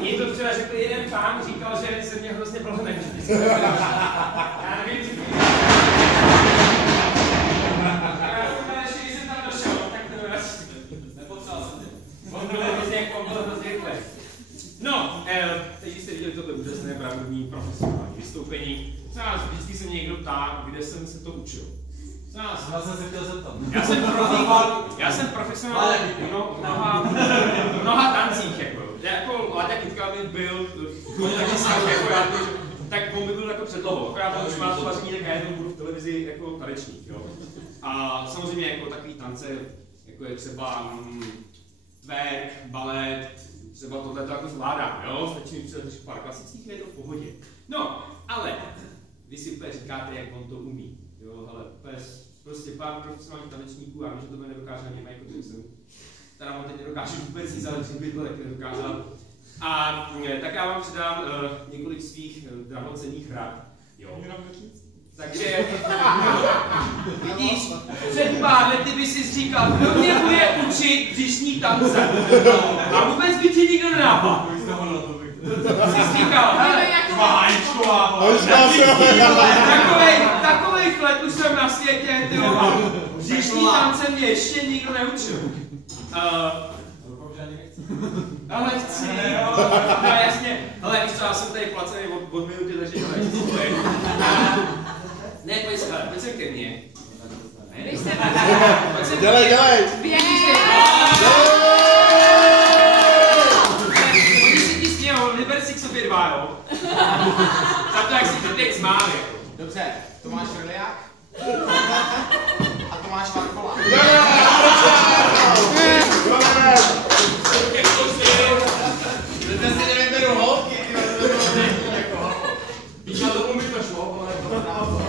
Mně to včera řekl jeden pán, říkal, že se mě hrozně blhne. Já nevím, že když jsem tam došel, tak nepotřeboval jsem tě. On byl hrozně rychlej. No, teď jste viděli tohle úžasné bravurní profesionální vystoupení. Vždycky se mě někdo ptá, kde jsem se to učil. Já jsem se chtěl zeptat. Já jsem profesionál v mnoha tancích, jako Láďa Kytka byl taky sám, tak on by byl jako předlohou, akorát on už má to vaření, tak já jednou budu v televizi jako tanečník, jo. A samozřejmě jako takový tance, jako je třeba twerk, balet, třeba tohle to jako zvládám, jo, stačí mi přidat pár klasických, je to v pohodě. No, ale vy si úplně říkáte, jak on to umí, jo, ale prostě pár profesionálních tanečníků, já vím, že to nedokáže ani Michael Jackson. Teda on teď nedokáže vůbec nic, ale by to taky nedokázal. A tak já vám přidám několik svých drahocenných rad. Jo. Takže, vidíš, před pár lety by si říkal, kdo mě bude učit břišní tance. A vůbec by ti nikdo nenápadl. Jsi říkal, takových let už jsem na světě, tyjo, břišní tance mě ještě nikdo neučil. Ale chci, no jasně, ale víš co, já jsem tady placený od minuty, takže to nechci. Ne, pojď sem ke mně. Dělej! Oni si ti smějou, vyber si k sobě dva, jo? Za to, jak si to teď zmáli. Dobře, Tomáš Frliák a Tomáš Varkola. Zde si nevyberu holky, víš, na tomu mi to šlo, ale to dávno.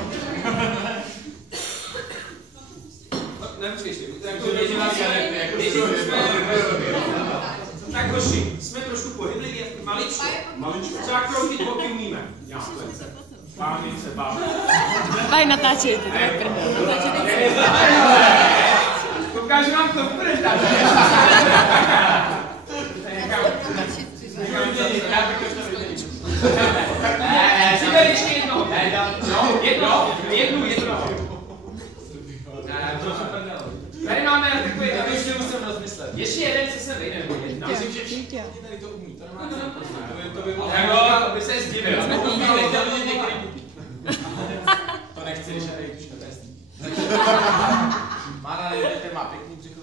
Nemusíš ty, tak hoši, jsme trošku pohybliví, maličko. Třeba kroutit boky umíme. Já páni třeba. Daj natáčejte, to je prdel. Dokážu vám to prdel. Přiber ještě jednoho. Jednu. Tady máme takový, to ještě musím rozmyslet. Ještě jeden, co se vejde, nebo jedna. Myslím, že všichni tady to umí, to nemá to by bylo... Jako, by se zdivil. To nechci, když je tady tuška trestný. Má pěkný břicho.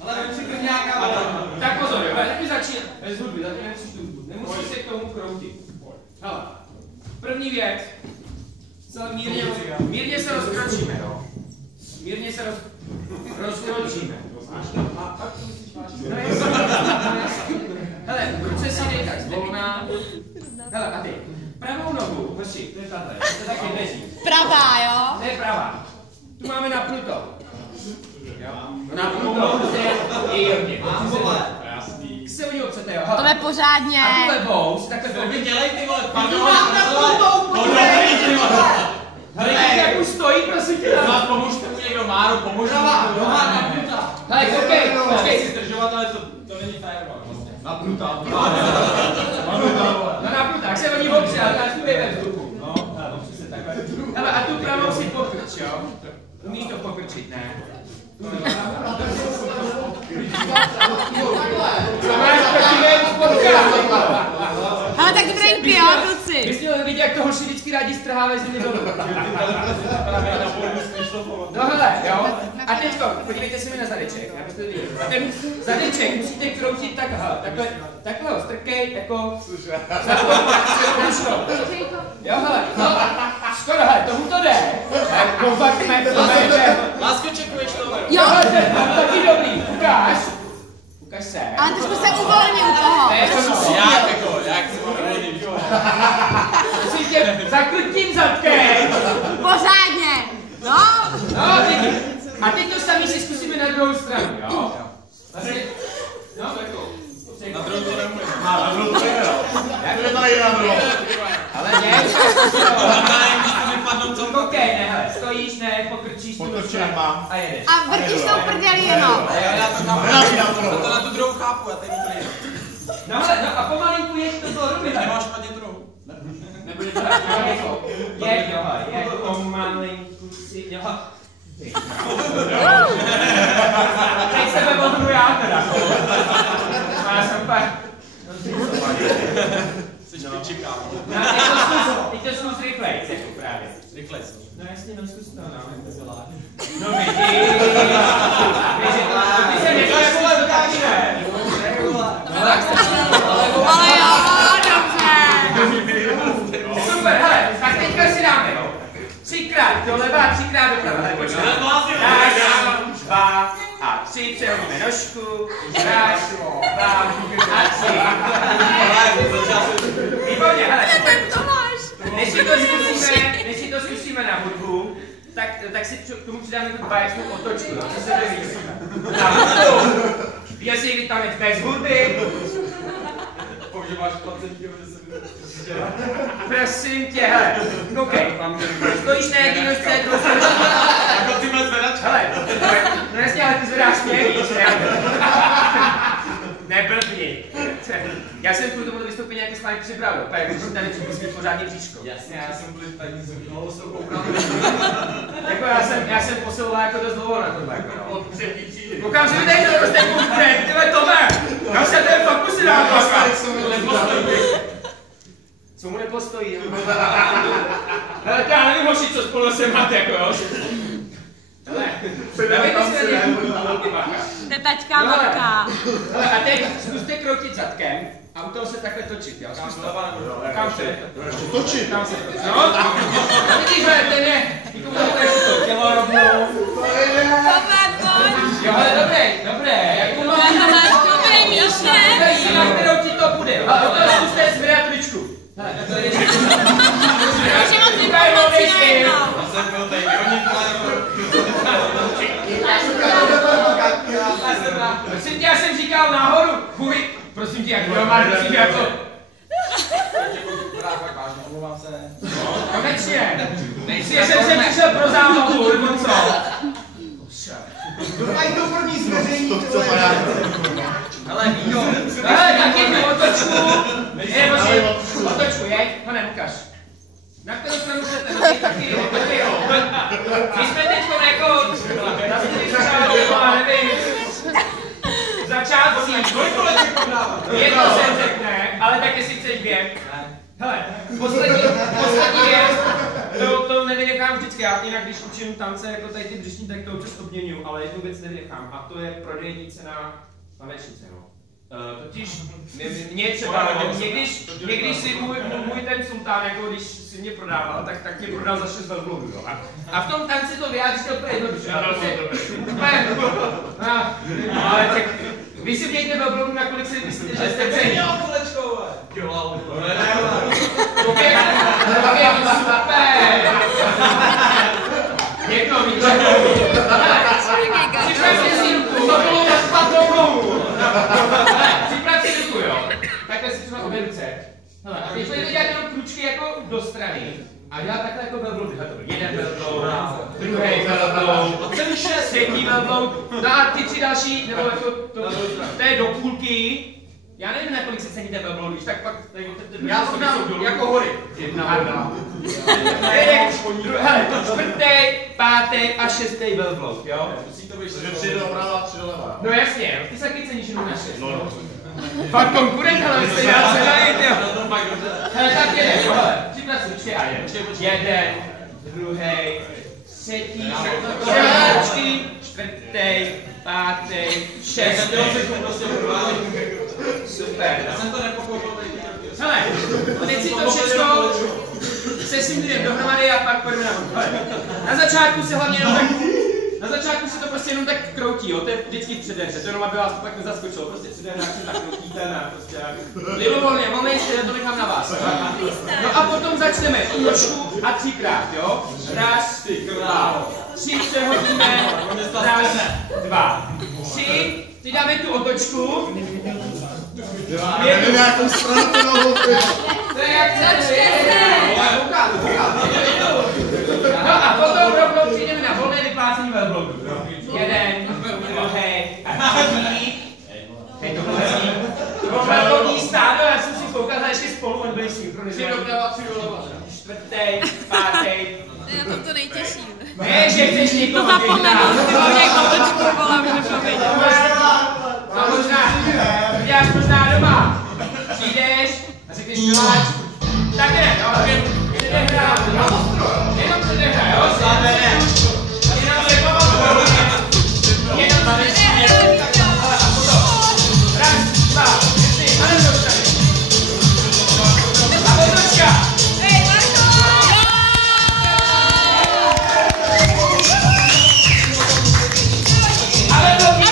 Ale vem nějaká voda. Tak pozor, jo, taky začíná. Bez hudby, zatím nepříš tu hudbu. Nemusíš se k tomu kroutit. Hele, první věc. Mírně se rozkročíme, jo. Mírně se rozkročíme. Hele, ruce si dej tak zvolná. Hele, a ty. Pravou nohu, hoši, to je tahle, to taky leží. Pravá, jo? To je pravá. Tu máme napnutou. Napnutou, to je jemně. Se u ní opřete, jo? To je pořádně. A tu levou si takhle velmi Dělej ty vole, pardon. Hele, jak už stojí, prosím tě. Pomůžte mu někdo, Máru, pomůže mu. Noha napnutá. Hele, koukej, počkej si zdržovat, ale to není fér, vlastně. Napnutá. No napnutá, tak se o ní opře, ale ta je ve vzduchu. No, přesně takhle. Hele, a tu pravou si pokrč, jo? Umíš to pokrčit, ne? Ale tak drinky, jo, kluci. Vy jste měli vidět, jak to hoši vždycky rádi strhávají země dolů. No hele, jo. A teďko, podívejte se mi na zadeček. A ten zadeček musíte kroutit takhle ho strkej, jako... Jo, hele, no, skoro, hele, tomu to jde. Lásko, čekuješ to? Jo. Taky dobrý, ukáž. Ukaž se. Ale trošku se uvolni u toho. Jak se mám uvolnit? Prosím tě, zakrť tím zadkem. Pořádně. No. No, a teď to samý si zkusíme na druhou stranu, jo? Vlastně, no, jako. Na druhou to nemůžeme. Na druhou to nejde. Jak to tady na druhou? Ale ne, koukej, ne, hele, stojíš, ne, pokrčíš tu mám. a jedeš. A vrtíš tou prdeli jenom. To na tu druhou chápu, já tady úplně. No hele, no a pomalinku jeď to toho ruby. Nemáš špatně druhou. Nebude to tak, jeď pomalinku si, jo. Teď se vebodnu já teda. Já jsem pak. Jsi čekal. Teď to zkus rychlejc, jako právě. Rychlejc. No jasně, no zkus to, no. No vidíš. Ty se nevyšel do taky, ne? Ale jo, dobře. Super, hele, tak teďka si dáme, jo. 3krát doleva, 3krát doprava. Raz, 2 a 3, přehodíme nožku. Raz, 2 a 3. Výborně, hele. Než si to zkusíme na hudbu, tak si k tomu přidáme tu báječnou otočku, no, co se nevícíme. Na hudbu. Jestli tam je bez hudby. Že máš 20 kg, že se Prosím tě, hele, koukej, stojíš na jedný nožce, jako ty máš zvedačka. Hele, no jasně, ale ty zvedáš mě víc, ne? Neblbni. Já jsem kvůli tomuto vystoupení jako s vámi přibral, úplně jako když tady musí mít pořádně bříško. Jasně, já jsem byl tady zvyklou, s tou koukal. Jako já jsem posiloval jako dost dlouho na tohle, jako no. Od třetí třídy. Koukám, že mi tady to prostě konkurent, tyhle Tome! Já se tady fakt musí dát dneska. Co mu nepostojí? Hele, já nevím, hoši, co spolu se máte, jako jo? Hele, dávejte si na nějakou velký bacha. To je taťka Marka. Hele, a teď zkuste kroutit zadkem a u toho se takhle točit, jo? Zkus to. Kam se? Točit. Kam se? No? Vidíš, hele, ten je, nikomu to bude to tělo rovnou. Jo, ale dobré, jako mám... Dobrý, Míše. Na kterou ti to bude, jo? A u toho zkuste zvedat ručku. Hele, to je... Takže moc informací najednou. Prosím tě, já jsem říkal nahoru. Chuj, prosím tě, jak doma, prosím tě, jako... Konečně. Že jsem se přišel pro zábavu, nebo co? Mají to první zveřejní. To chce paják. Hele, víno. Hele, tak jednu otočku. Otočku, jeď, ho ukaž. Na kterou stranu chcete, no taky jo. My jsme teďko jako, na začátku, nevím, začátcích. Jedno se řekne, ale tak jestli chceš dvě. Hele, poslední věc. To nevynechám vždycky, já jinak když učím tance jako tady ty břišní, tak to občas obměňuju, ale jednu věc nevynechám a to je prodejní cena tanečnice, no. Totiž mě třeba, někdyž si můj ten sultán, jako když si mě prodával, tak mě prodal za 6 velbloudů, jo. A v tom tanci to vyjádříte úplně jednoduše. Ale tak vy si mějte velbloudu, nakolik si myslíte, že jste cení. Dělal. Super! Někdo výčekl. Připravte si ruku, to bylo na spadnou nohu. Připravte si ruku, jo. Takhle si třeba obě ruce. Hele, a teď budete dělat jenom kručky jako do strany. A dělat takhle jako velbloud. Jeden velbloud, druhý velbloud, třetí velbloud. No a ty 3 další, nebo jako to je do půlky. Já nevím, na kolik se ceníte velbloud, když tak pak... Já to dám jako hory. 1 voda. Hele, 4., 5. a 6. velbloud, jo? Takže 3 doprava, 3 doleva. No jasně, ty se taky ceníš jenom na 6. No. Fakt konkurent, ale vy jste dělal se najít, jo. Hele, tak jeden, hele, připracuj, počkej a jeden, druhý, třetí, čtvrtý, 5., 6. Super. Já jsem to nepochopil. Hele, teď si to všechno se svým dohromady a pak pojďme na to. Na začátku se hlavně jenom tak... Na začátku se to prostě jenom tak kroutí, jo, to je vždycky v předehře, to jenom aby vás to pak nezaskočilo, prostě předehře tak kroutíte a prostě libovolně, moment, já to nechám na vás. No a potom začneme trošku a 3krát, jo, raz, 3 přehodíme, raz, 2, 3, teď dáme tu otočku, Nevím, nějakou stranu to nohou, to je jak no a potom rovnou přijdeme na volné vyplácení velbloudu. Jeden, druhý a třetí. Teď to bylo velbloudní stádo, já jsem si koukal, ještě spolu, oni byli synchronizovaní. 3 doprava, 3 doleva. 4., 5. To je na tom to nejtěžší. Ne, že chceš někoho to zapomenu, ty mám nějakou točku, volám, že promiň. To možná, děláš možná doma. Přijdeš a řekneš miláč, tak ne, jo, předehrá, jenom předehrá, jo, jenom se pamatuju, jenom a potom, raz, 2, 3, a nedostane. A otočka. Hej, Marko! Ale to víc.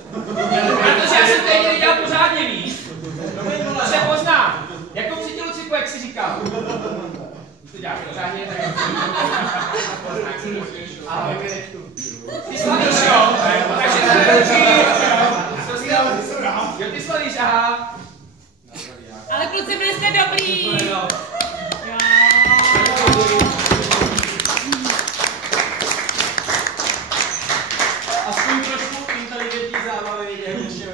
Protože já jsem tady nedělal pořádně, víš? Se poznám. Jako při tělocviku, jak jsi říkal. Už to děláš pořádně, tak ahoj, ty slavíš, jo? Takže jo, ty slavíš, aha. Ale kluci, byli jste dobrý. Aspoň trošku inteligentní zábavy, jak ještě